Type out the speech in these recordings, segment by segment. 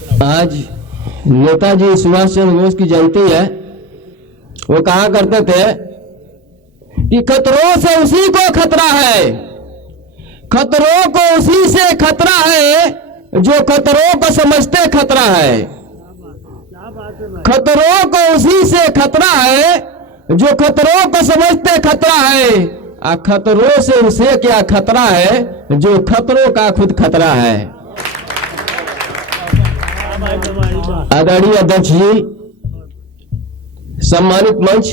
आज नेताजी सुभाष चंद्र बोस की जयंती है। वो कहा करते थे कि खतरों से उसी को खतरा है, खतरों को उसी से खतरा है जो खतरों को समझते खतरा है। खतरों को उसी से खतरा है जो खतरों को समझते खतरा है। खतरों से उसे क्या खतरा है जो खतरों का खुद खतरा है। आदरणीय अध्यक्ष जी, सम्मानित मंच,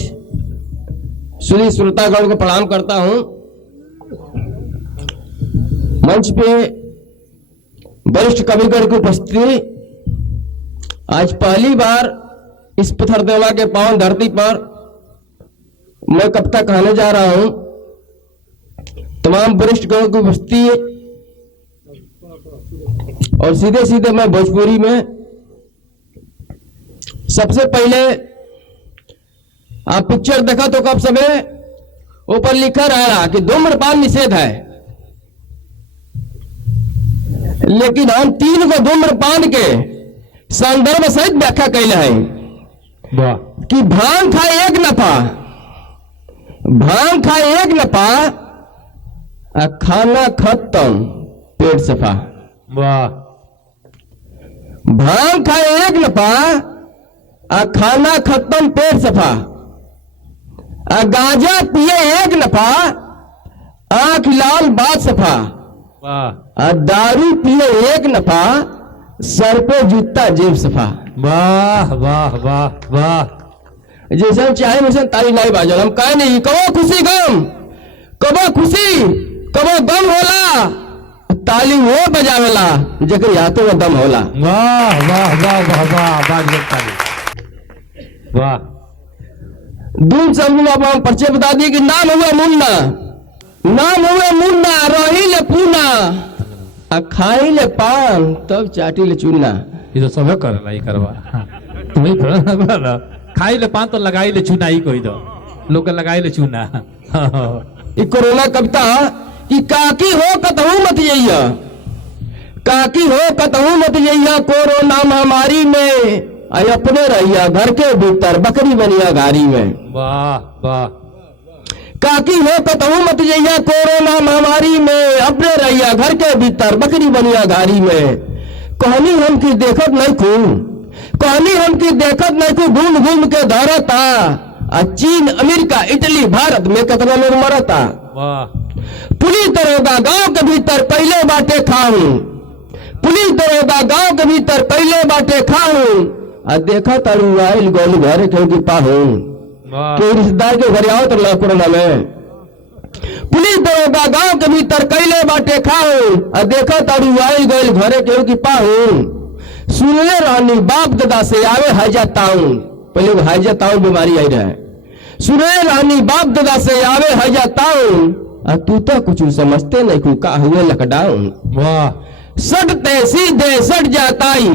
श्री श्रोतागण को प्रणाम करता हूं। मंच पे वरिष्ठ कविगण की उपस्थिति, आज पहली बार इस पत्थरदेवा के पावन धरती पर मैं कविता कहने जा रहा हूं। तमाम वरिष्ठ गणों की उपस्थिति और सीधे सीधे मैं भोजपुरी में सबसे पहले आप पिक्चर देखा तो कब समय ऊपर लिखा रहा कि धूम्रपान निषेध है, लेकिन हम 3 को धूम्रपान के संदर्भ सहित व्याख्या कैले हैं कि भांग खाए एक नफा, भांग खाए एक नफा, खाना खत्म पेट सफा। वाह। भांग खाए एक नफा, खाना खत्म पेट सफा। गांजा पिए एक नफा, आंख लाल बात सफा। वाह। दारू पिए एक नफा, सर पे जूता जेब सफा। वाह वाह वाह वाह। जैसे चाहे वैसे ताली लाई बाजल, हम कहे नहीं कबो खुशी गम, कबो खुशी कबो गम होला, ताली वो बजावेला जेकर यातो में दम होला। वाह वाह वाह वाह वाह वाह। वाह। दूर से हम परिचय बता दिए कि नाम हुआ मुन्ना, नाम हुआ मुन्ना, रही ले पूना, खाई ले पान तब चाटी ले चूना। ये तो सब करला ही करवा, तुम्हें करना खाई ले पान तो लगाई ले चूना ही कोई दो लोग लगाई ले चूना। ये कोरोना कविता कि काकी हो कतहू मत जइया, काकी हो कतहू मत जइया, कोरोना महामारी में आई अपने रहिया घर के भीतर बकरी बनिया घारी में। वाह वाह। काकी हो कतहू मत जइया, कोरोना महामारी में अपने रहिया घर के भीतर बकरी बनिया घारी में। कहानी हम की देखत नहीं खून, कहानी हम की देखत नहीं खून, घूम घूम के धरता, चीन अमेरिका इटली भारत में कितना लोग मरता। वाह। पुलिस दरोगा गांव के भीतर पहले बाटे खाऊं, पुलिस दरोगा गांव के भीतर पहले बाटे खाऊं, देखा तारू आयल गोल घर के पाहूं। के रिश्तेदार के घर आओ तो कोरोना में, पुलिस दरोगा गांव के भीतर कैले बाटे खाऊं, देखा तारू आयल गोल घर के पाहूं। सुनले रानी बाप दादा से आवे हैजा ताऊं, पहले हैजा ताऊं बीमारी आई रहे। सुनले रानी बाप दादा से आवे हैजा ताऊं, तू तो कुछ समझते नहीं को का हुए लॉकडाउन। वाह। सटते सीधे सट जाताई,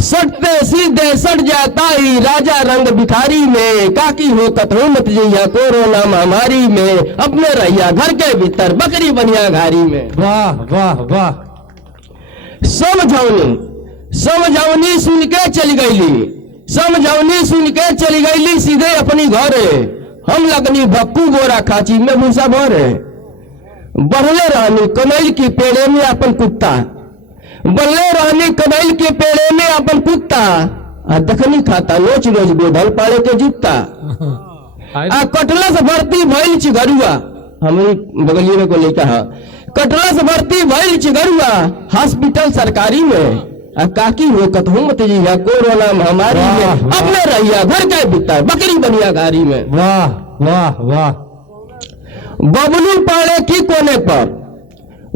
सटते सीधे सट जाताई, राजा रंग भिखारी में, काकी हो कतहू मत जइया, कोरोना महामारी में अपने रहिया घर के भीतर बकरी बनिया घारी में। वाह वाह वाह। समझौनी समझौनी सुन के चली गईली, समझौनी सुन के चली गईली सीधे अपनी घरे। हम लगनी भक्कू गोरा खाची में भूसा भरे, बढ़ले रहनी कनैल की पेड़े में अपन कुत्ता, बढ़ले रहनी कनैल के पेड़े में अपन कुत्ता, दखनी खाता नोच नोच गोधल पाड़े के जूता। कटला से भर्ती भइल चिगरुआ, हमारी बगलिए में को लेकर है, कटला से भर्ती भइल चिगरुआ हॉस्पिटल सरकारी में। काकी हो कतहू मत जइया, कोरोना महामारी में अपने रहिया घर के भीतर बकरी बनिया घारी में। वाह वाह वाह। बबलू पाड़े की कोने पर,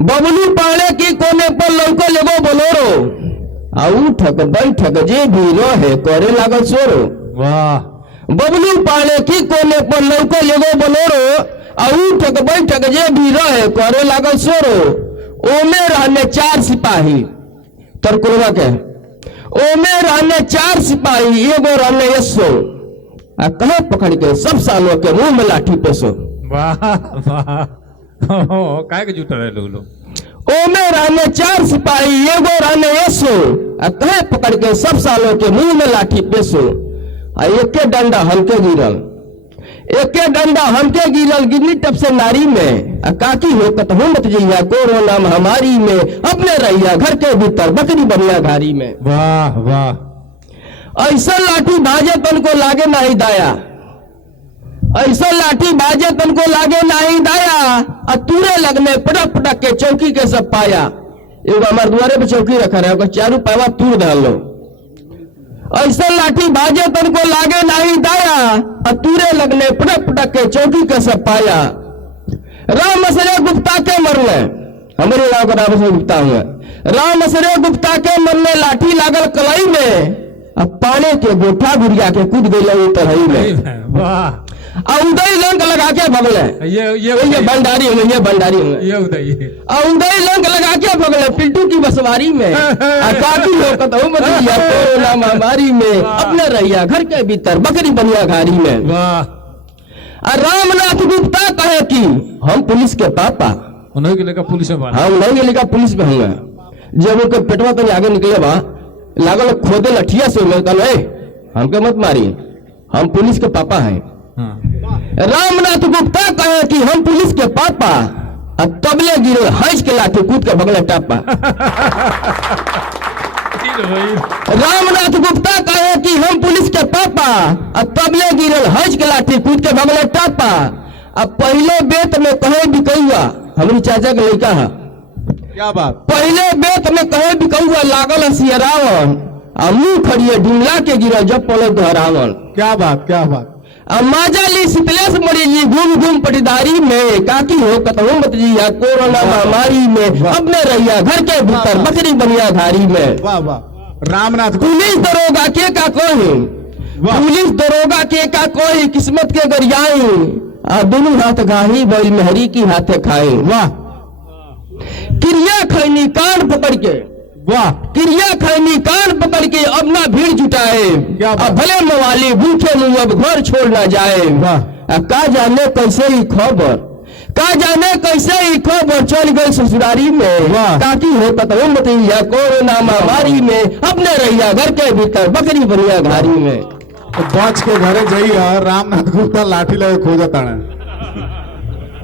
बबलू पाड़े की कोने पर लौको लेगो बोलोरो, उठक बैठक जे भी रहे करे लागल सोरो। वाह। बबलू पाड़े की कोने पर लौको लेगो बोलोरो, उठक बैठक जे भी रहे करे लागल सोरो। ओमे रहने 4 सिपाही तरकुलवा के, ओमे रहने 4 सिपाही, एगो रहने यशो, कहे पकड़ के सब सालों के मुंह में लाठी पेशो। वाह वाह। काय के झूठा रहे लोग। ओमे रहने 4 सिपाही, एगो रहने एसो, आ कहे पकड़ के सब सालों के मुंह में लाठी पेशो। आ एके डंडा हमके गिरल, एके डंडा हमके गिरल, गिरनी टप से नारी में। आ काकी हो कतहु मत जइया कोरोना महामारी में, अपने रहिया घर के भीतर बकरी बनिया घारी में। वाह वाह, ऐसा लाठी भाजे तन को लागे नहीं दाया, ऐसा लाठी भाजे तन को लागे नहीं दाया, आ तूरे लगने पटक पटक के चौकी के सब पाया। एगो हमारे द्वारे पे चौकी रखा रहे, चारू पैवा तूर डाल लो। ऐसा लाठी भाजे तन को लागे नहीं दाया, आ तूरे लगने पटक पटक के चौकी के सब पाया। राम असरे गुप्ता के मरने, हमारे गाँव का राम असरे गुप्ता हुआ, राम असरे गुप्ता के मरने लाठी लागल कलाई में, अब पाने के गोठा गुड़िया के कूद गई तरही में। वाह, उदय लंक लगा के भगले, ये भंडारी हुए, ये भंडारी हुए, ये उदय, उदय लंक लगा के भगले पिंटू की बसवारी में। काकी हो कतहु मत जइया कोरोना महामारी में, अपने रहिया घर के भीतर बकरी बनिया घारी में। वाह, रामनाथ गुप्ता कहे कि हम पुलिस के पापा, उन्होंने के लेकर पुलिस में हम नहीं लिखा पुलिस में होंगे। जब उनके पेटवा तो आगे निकले बा लागल खोदे लठिया से, मैं कहल हमके मत मारी, हम पुलिस के पापा हैं। रामनाथ गुप्ता कहे कि हम पुलिस के पापा, तबले गिरे हंस के लाठी कूद के भगले टापा। रामनाथ गुप्ता कहे कि हम पुलिस के पापा, तबले गिरे हंस के लाठी कूद के भगले टापा। अब पहले बेत में कहे बिकौआ, हमारी चाचा के लड़का है, क्या बात, पहले बेत में कहे बिकौआ लागल सियरावन, आ मुंह खड़िए ढूंढला के गिरा जब पले दोहरावन। क्या बात, क्या बात। माजाली शीतलेश मरी जी घूम घूम पटीदारी में, काकी हो कतहु मत जइया कोरोना महामारी में, अपने रहिया घर के भीतर बकरी बनिया घारी में। वाह वाह, रामनाथ पुलिस दरोगा के का कोई, पुलिस दरोगा के का कोई, किस्मत के गरियाई, आ दोनों हाथ गाही बैल मेहरी की हाथे खाई। वाह, क्रिया खैनी कान पकड़ के, वाह, क्रिया खैनी कान पकड़ के अब ना भीड़ जुटाए, अब भले मवाली भूखे मुंह अब घर छोड़ ना जाए। का जाने कैसे ही खबर, का जाने कैसे ही खबर चल गई ससुरारी में। काकी हो कतहु मत जइया कोरोना महामारी में, अपने रहिया घर के भीतर बकरी बनिया घारी में। बच के घरे जाइए, रामनाथ गुप्ता लाठी लगे खोजता है।